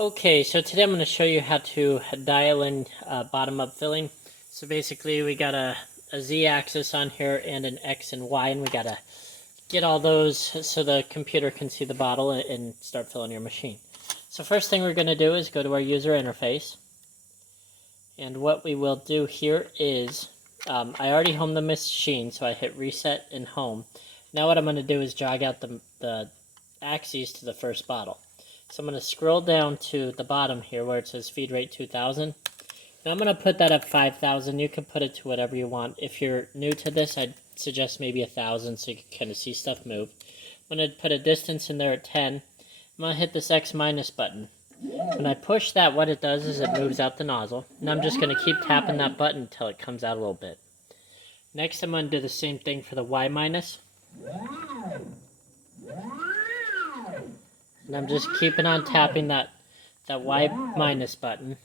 Okay, so today I'm going to show you how to dial in bottom-up filling. So basically we got a Z-axis on here and an X and Y, and we got to get all those so the computer can see the bottle and start filling your machine. So first thing we're going to do is go to our user interface. And what we will do here is, I already homed the machine, so I hit reset and home. Now what I'm going to do is jog out the axes to the first bottle. So I'm going to scroll down to the bottom here where it says feed rate 2000. Now I'm going to put that at 5000. You can put it to whatever you want. If you're new to this, I'd suggest maybe 1000 so you can kind of see stuff move. I'm going to put a distance in there at 10. I'm going to hit this X minus button. When I push that, what it does is it moves out the nozzle. And I'm just going to keep tapping that button until it comes out a little bit. Next I'm going to do the same thing for the Y minus. And I'm just keeping on tapping that Y minus button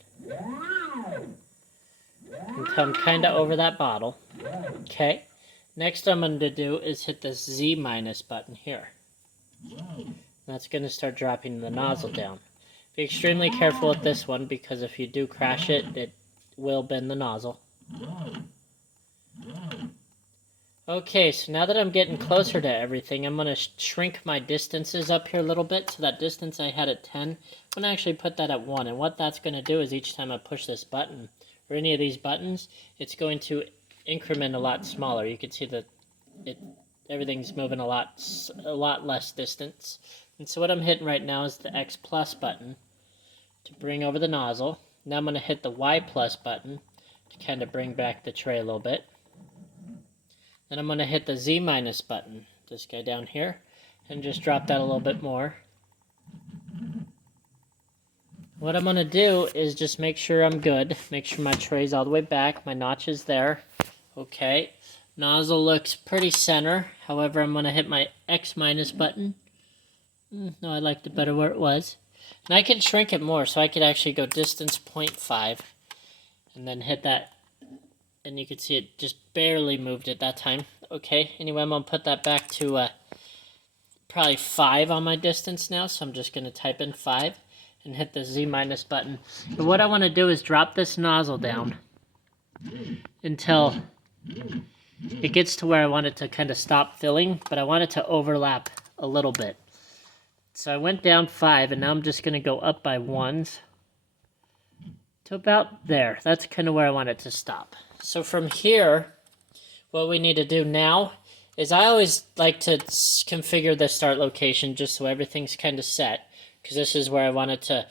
until I'm kind of over that bottle. Okay. Next I'm going to do is hit this Z minus button here. That's going to start dropping the nozzle down. Be extremely careful with this one because if you do crash it, it will bend the nozzle. Okay, so now that I'm getting closer to everything, I'm going to shrink my distances up here a little bit. So that distance I had at 10, I'm going to actually put that at 1. And what that's going to do is each time I push this button, or any of these buttons, it's going to increment a lot smaller. You can see that everything's moving a lot less distance. And so what I'm hitting right now is the X plus button to bring over the nozzle. Now I'm going to hit the Y plus button to kind of bring back the tray a little bit. Then I'm going to hit the Z minus button, this guy down here, and just drop that a little bit more. What I'm going to do is just make sure I'm good. Make sure my tray's all the way back. My notch is there. Okay. Nozzle looks pretty center. However, I'm going to hit my X minus button. No, I liked it better where it was. And I can shrink it more, so I could actually go distance 0.5 and then hit that. And you can see it just barely moved at that time. Okay, anyway, I'm going to put that back to probably 5 on my distance now. So I'm just going to type in 5 and hit the Z minus button. But what I want to do is drop this nozzle down until it gets to where I want it to kind of stop filling. But I want it to overlap a little bit. So I went down 5 and now I'm just going to go up by 1s to about there. That's kind of where I want it to stop. So from here, what we need to do now is I always like to configure the start location just so everything's kind of set, because this is where I want it to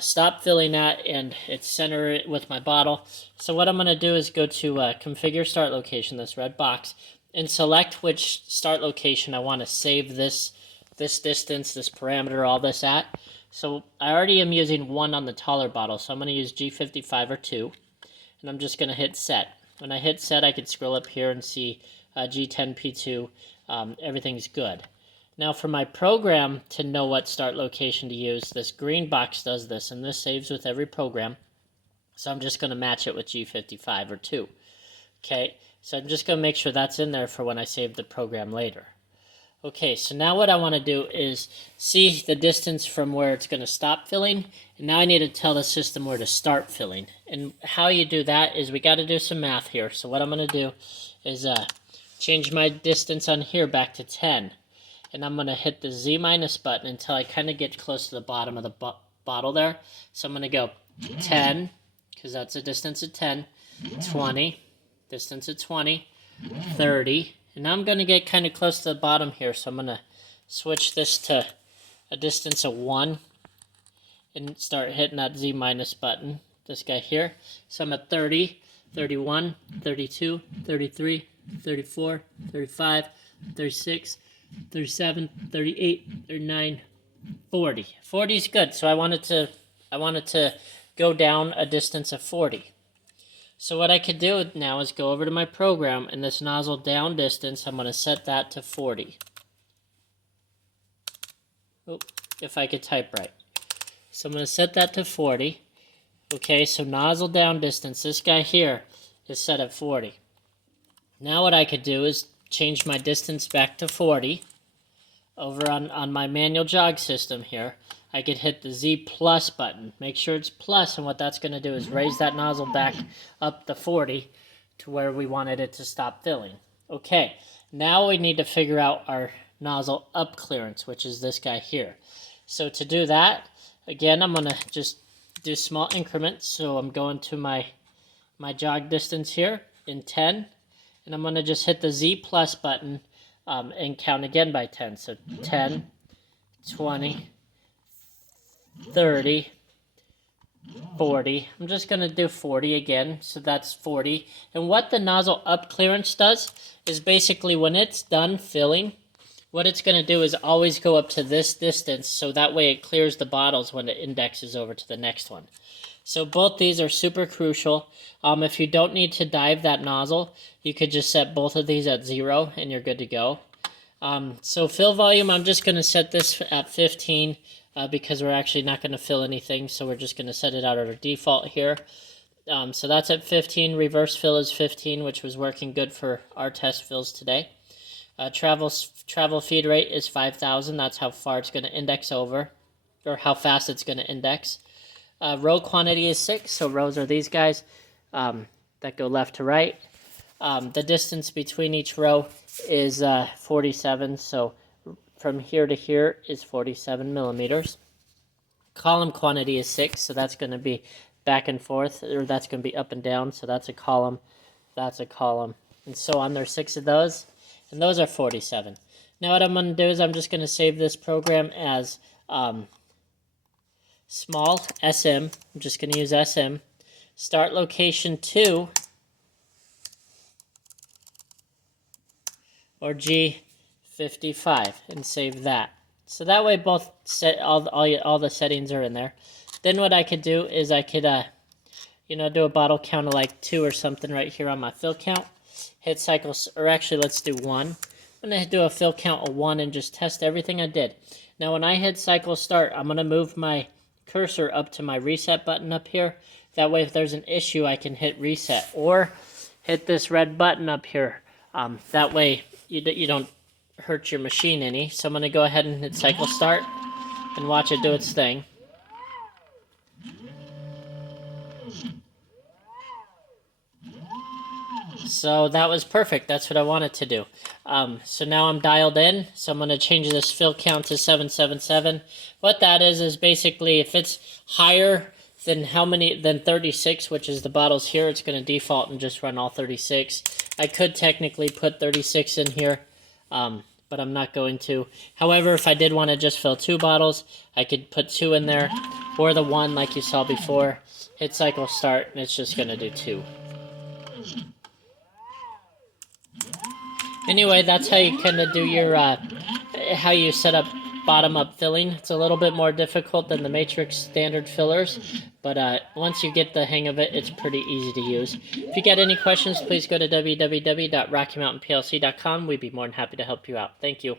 stop filling at and it's center it with my bottle. So what I'm going to do is go to configure start location, this red box, and select which start location I want to save this distance, this parameter, all this at. So I already am using 1 on the taller bottle, so I'm going to use G55 or 2. And I'm just going to hit set. When I hit set, I can scroll up here and see G10, P2, everything's good. Now for my program to know what start location to use, this green box does this, and this saves with every program. So I'm just going to match it with G55 or 2. Okay, so I'm just going to make sure that's in there for when I save the program later. Okay, so now what I want to do is see the distance from where it's going to stop filling, and now I need to tell the system where to start filling. And how you do that is we got to do some math here. So what I'm going to do is change my distance on here back to 10, and I'm going to hit the Z minus button until I kind of get close to the bottom of the bottle there. So I'm going to go 10, because that's a distance of 10, 20, distance of 20, 30, and now I'm going to get kind of close to the bottom here, so I'm going to switch this to a distance of 1 and start hitting that Z minus button, this guy here. So I'm at 30, 31, 32, 33, 34, 35, 36, 37, 38, 39, 40. 40 is good, so I wanted to go down a distance of 40. So what I could do now is go over to my program, and this nozzle down distance, I'm going to set that to 40. Oh, if I could type right. So I'm going to set that to 40. Okay, so nozzle down distance, this guy here is set at 40. Now what I could do is change my distance back to 40. Over on my manual jog system here, I could hit the Z plus button. Make sure it's plus, and what that's going to do is raise that nozzle back up to 40 to where we wanted it to stop filling. Okay, now we need to figure out our nozzle up clearance, which is this guy here. So to do that, again, I'm going to just do small increments. So I'm going to my jog distance here in 10, and I'm going to just hit the Z plus button and count again by 10. So 10, 20, 30, 40. I'm just going to do 40 again, so that's 40. And what the nozzle up clearance does is basically when it's done filling, what it's going to do is always go up to this distance, so that way it clears the bottles when it indexes over to the next one. So both these are super crucial. If you don't need to dive that nozzle, you could just set both of these at 0 and you're good to go. So fill volume, I'm just going to set this at 15 because we're actually not going to fill anything, so we're just going to set it out at our default here. So that's at 15. Reverse fill is 15, which was working good for our test fills today. Travel feed rate is 5,000. That's how far it's going to index over, or how fast it's going to index. Row quantity is 6, so rows are these guys that go left to right. The distance between each row is 47, so from here to here is 47 millimeters. Column quantity is 6, so that's going to be back and forth, or that's going to be up and down, so that's a column, and so on. There's 6 of those, and those are 47. Now what I'm going to do is I'm just going to save this program as small SM. I'm just going to use SM. Start location 2 or G55 and save that. So that way both all the settings are in there. Then what I could do is I could do a bottle count of like 2 or something right here on my fill count. Hit cycles, or actually let's do 1. I'm going to do a fill count of 1 and just test everything I did. Now when I hit cycle start, I'm going to move my cursor up to my reset button up here. That way if there's an issue I can hit reset, or hit this red button up here. That way you don't hurt your machine any. So I'm going to go ahead and hit cycle start and watch it do its thing. So that was perfect. That's what I wanted to do. So now I'm dialed in. So I'm going to change this fill count to 777. What that is basically if it's higher than 36, which is the bottles here, it's going to default and just run all 36. I could technically put 36 in here, but I'm not going to. However, if I did want to just fill 2 bottles, I could put 2 in there, or the 1 like you saw before. Hit cycle start, and it's just going to do 2. Anyway, that's how you kind of do your, how you set up bottom-up filling. It's a little bit more difficult than the Matrix standard fillers, but once you get the hang of it, it's pretty easy to use. If you get any questions, please go to www.rockymountainplc.com. We'd be more than happy to help you out. Thank you.